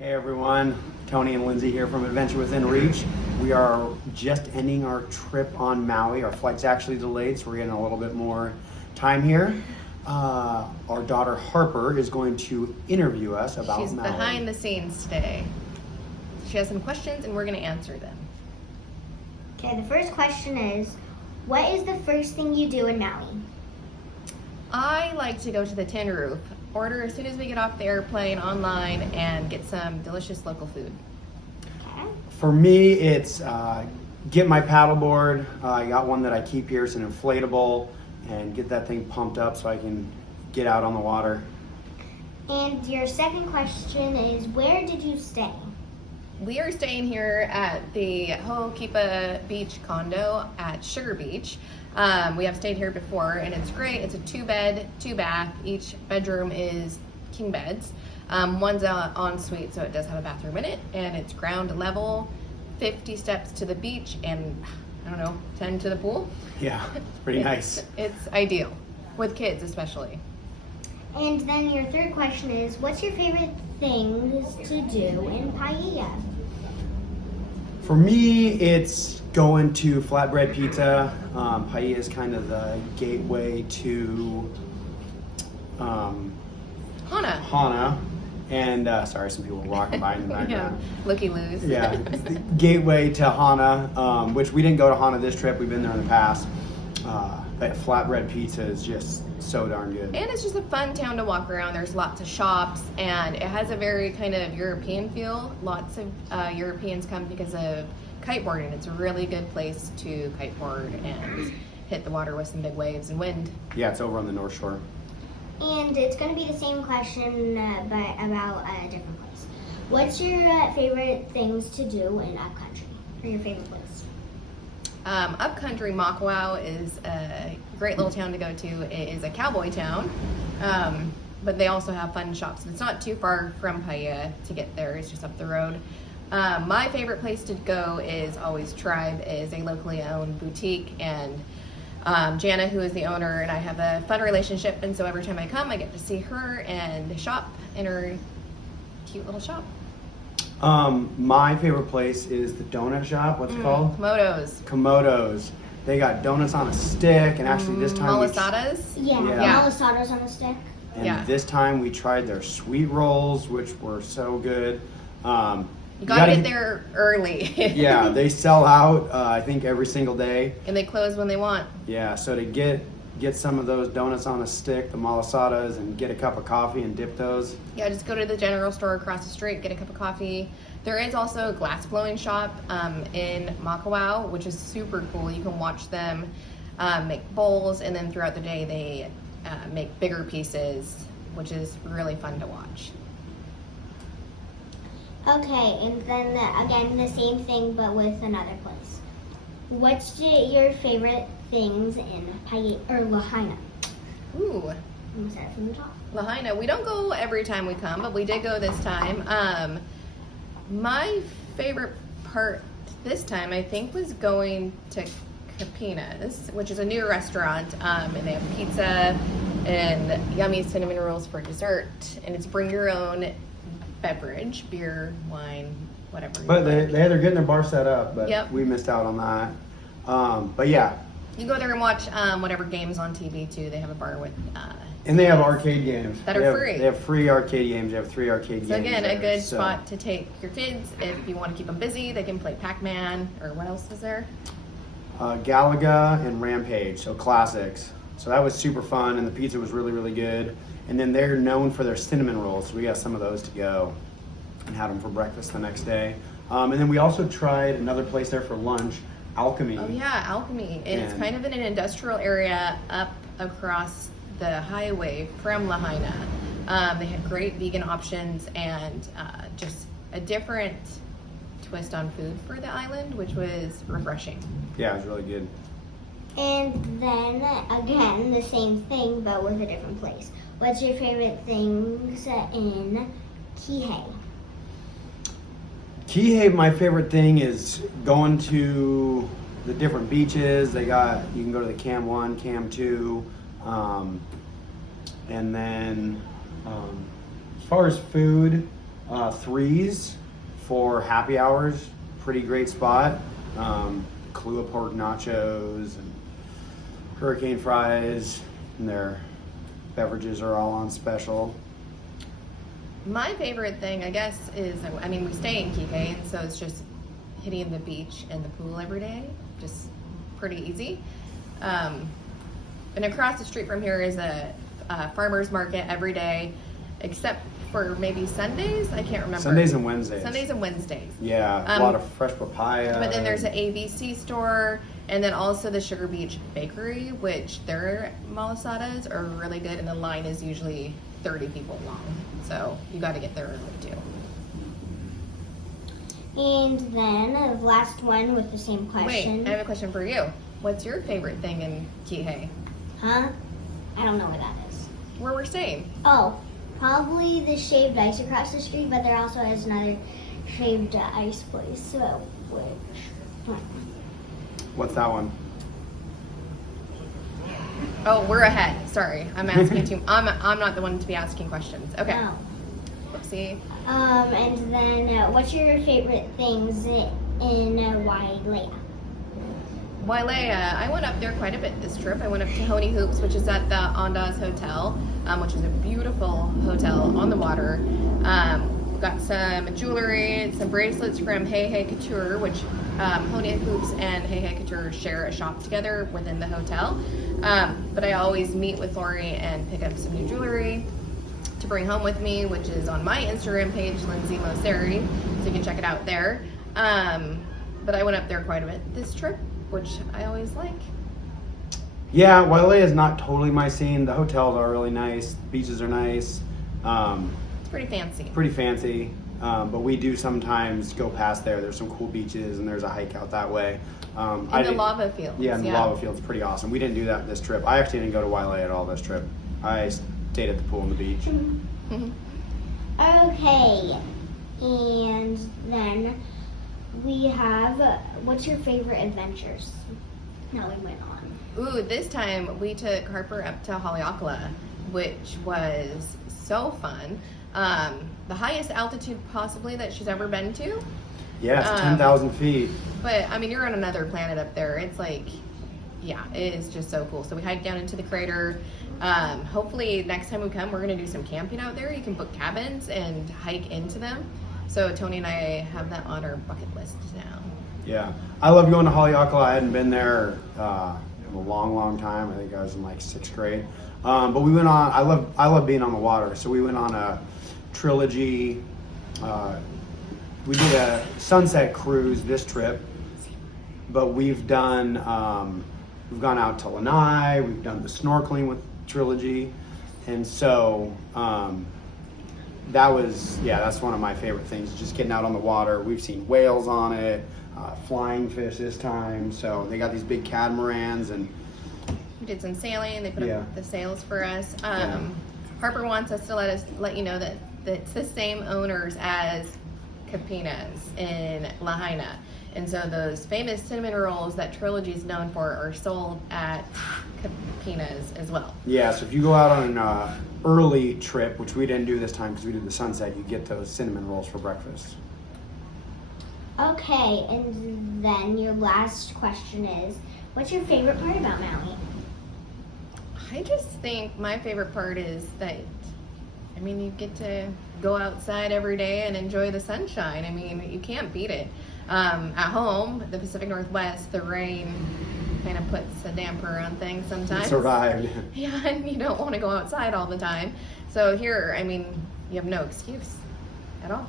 Hey everyone, Tony and Lindsay here from Adventure Within Reach. We are just ending our trip on Maui. Our flight's actually delayed, so we're getting a little bit more time here. Our daughter Harper is going to interview us about She's Maui. behind the scenes today. She has some questions and we're going to answer them. Okay, the first question is, what is the first thing you do in Maui? I like to go to the tin roof, order as soon as we get off the airplane online, and get some delicious local food. Okay. For me, it's get my paddleboard. I got one that I keep here. It's an inflatable, and get that thing pumped up so I can get out on the water. And your second question is, where did you stay? We are staying here at the Ho'okipa Beach condo at Sugar Beach. We have stayed here before and it's great. It's a 2-bed, 2-bath. Each bedroom is king beds. One's an ensuite, so it does have a bathroom in it, and it's ground level, 50 steps to the beach, and 10 to the pool. Yeah, it's pretty nice. It's ideal, with kids especially. And then your third question is, what's your favorite things to do in Paia? For me, it's going to Flatbread Pizza. Paia is kind of the gateway to Hana. And sorry, some people walking by in the background. Looky-loos. Yeah, it's the gateway to Hana, which we didn't go to Hana this trip. We've been there in the past. But Flatbread Pizza is just so darn good. And it's just a fun town to walk around. There's lots of shops, and it has a very kind of European feel. Lots of Europeans come because of kiteboarding. It's a really good place to kiteboard and hit the water with some big waves and wind. Yeah, it's over on the North Shore. And it's going to be the same question, but about a different place. What's your favorite things to do in Upcountry, or your favorite place? Upcountry Makawao is a great little town to go to. It is a cowboy town, but they also have fun shops. It's not too far from Paia to get there. It's just up the road. My favorite place to go is always Tribe. It is a locally owned boutique, and Jana, who is the owner, and I have a fun relationship, and so every time I come, I get to see her and shop in her cute little shop. My favorite place is the donut shop. What's it called? Komodo's. They got donuts on a stick, and actually this time Malasadas. Yeah. Malasadas on a stick. And this time we tried their sweet rolls, which were so good. You gotta get there early. Yeah, they sell out, I think, every single day. And they close when they want. Yeah, so to get some of those donuts on a stick, the malasadas, and get a cup of coffee and dip those. Yeah, just go to the general store across the street, get a cup of coffee. There is also a glass blowing shop in Makawao, which is super cool. You can watch them make bowls, and then throughout the day they make bigger pieces, which is really fun to watch. Okay, and then again, the same thing, but with another place. What's your favorite things in Paia, or Lahaina? Ooh. I'm gonna start from the top. Lahaina. We don't go every time we come, but we did go this time. My favorite part this time, I think, was going to Kapina's, which is a new restaurant, and they have pizza and yummy cinnamon rolls for dessert, and it's bring your own beverage, beer, wine, whatever. But they're getting their bar set up, but Yep. we missed out on that. But yeah. You go there and watch whatever games on TV too. They have a bar with. And they have arcade games. That are free. They have free arcade games. They have 3 arcade games. So again, there. a good spot to take your kids if you want to keep them busy. They can play Pac-Man, or what else is there? Galaga and Rampage, so classics. So that was super fun, and the pizza was really, really good. And then they're known for their cinnamon rolls, so we got some of those to go and had them for breakfast the next day. And then we also tried another place there for lunch, Alchemy. Oh yeah, Alchemy. And it's kind of in an industrial area up across the highway from Lahaina. They had great vegan options and just a different twist on food for the island, which was refreshing. Yeah, it was really good. And then again, the same thing, but with a different place. What's your favorite things in Kihei? Kihei, my favorite thing is going to the different beaches. You can go to the Cam 1, Cam 2, and then as far as food, Threes for happy hours, pretty great spot. Kahlua pork nachos and hurricane fries, and their beverages are all on special. My favorite thing, I guess, is, I mean, we stay in Kihei, and so it's just hitting the beach and the pool every day, just pretty easy. And across the street from here is a farmer's market every day, except for maybe Sundays. I can't remember. Sundays and Wednesdays. Sundays and Wednesdays. Yeah, a lot of fresh papaya. But then there's an ABC store, and then also the Sugar Beach Bakery, which their malasadas are really good, and the line is usually 30 people long. So you got to get there early too. And then the last one with the same question. Wait, I have a question for you. What's your favorite thing in Kihei? Huh? I don't know where that is. Where we're staying? Oh, probably the shaved ice across the street, but there also is another shaved ice place. So, which? What's that one? Oh, we're ahead. Sorry, I'm asking too. I'm not the one to be asking questions. Okay. Oh. Whoopsie. And then what's your favorite things in Wailea? Wailea, I went up there quite a bit this trip. I went up to Honey Hoops, which is at the Ondas Hotel, which is a beautiful hotel on the water. Got some jewelry, some bracelets from Kihei Couture, which Honey Hoops and Kihei Couture share a shop together within the hotel. But I always meet with Lori and pick up some new jewelry to bring home with me, which is on my Instagram page, Lindsay Moseri, so you can check it out there. But I went up there quite a bit this trip, which I always like. Yeah, Wailea is not totally my scene. The hotels are really nice. Beaches are nice. It's pretty fancy. Pretty fancy. But we do sometimes go past there. There's some cool beaches, and there's a hike out that way. In the lava fields. Yeah, the lava field's pretty awesome. We didn't do that this trip. I actually didn't go to Wailea at all this trip. I stayed at the pool and the beach. Okay, and then we have, what's your favorite adventures that we went on? Ooh, this time we took Harper up to Haleakala, which was so fun. The highest altitude possibly that she's ever been to. Yeah, it's 10,000 feet. But, I mean, you're on another planet up there. It's like, yeah, it is just so cool. So we hiked down into the crater. Hopefully next time we come, we're going to do some camping out there. You can book cabins and hike into them. So Tony and I have that on our bucket list now. Yeah, I love going to Haleakala. I hadn't been there in a long time. I think I was in like 6th grade. But we went on. I love being on the water. So we went on a Trilogy. We did a sunset cruise this trip, but we've done. We've gone out to Lanai. We've done the snorkeling with Trilogy, and so that's one of my favorite things. Just getting out on the water. We've seen whales on it, flying fish this time. So they got these big catamarans, and We did some sailing. They put up the sails for us. Harper wants us to let you know that it's the same owners as Kapina's in Lahaina. And so those famous cinnamon rolls that Trilogy is known for are sold at Kapina's as well. Yeah, so if you go out on an early trip, which we didn't do this time because we did the sunset, you get those cinnamon rolls for breakfast. Okay, and then your last question is, what's your favorite part about Maui? I just think my favorite part is that, I mean, you get to go outside every day and enjoy the sunshine. I mean, you can't beat it. At home, the Pacific Northwest, the rain kind of puts a damper on things sometimes. Survived. Yeah, and you don't want to go outside all the time. So here, I mean, you have no excuse at all.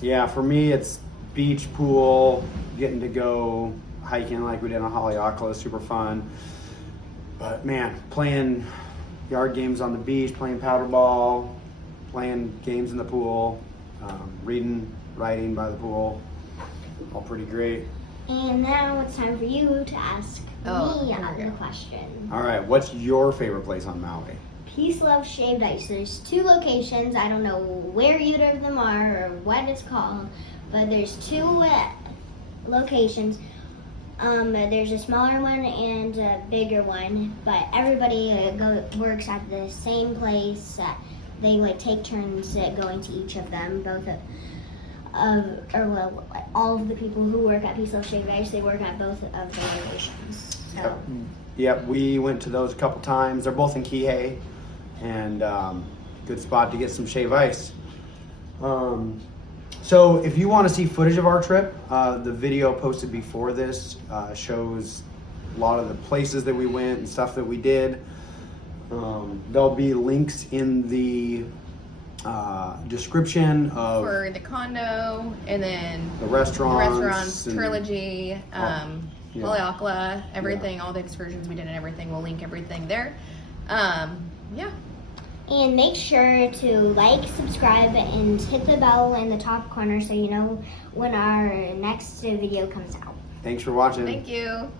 Yeah, for me, it's beach, pool, getting to go hiking like we did on Haleakala, super fun. But man, playing yard games on the beach, playing paddle ball, playing games in the pool, reading, writing by the pool, all pretty great. And now it's time for you to ask me the question. All right, what's your favorite place on Maui? Peace, Love, Shaved Ice. There's 2 locations. I don't know where either of them are or what it's called, but there's 2 locations. There's a smaller one and a bigger one, but everybody works at the same place. they like take turns going to each of them. Both all of the people who work at Peace Love Shaved Ice, they work at both of the locations. So. Yep, we went to those a couple times. They're both in Kihei, and good spot to get some shave ice. So if you want to see footage of our trip, the video posted before this shows a lot of the places that we went and stuff that we did. There'll be links in the description of for the condo, and then the restaurants, and, Trilogy, yeah. Wailea, everything, all the excursions we did and everything. We'll link everything there. Yeah. And make sure to like, subscribe, and hit the bell in the top corner so you know when our next video comes out. Thanks for watching. Thank you.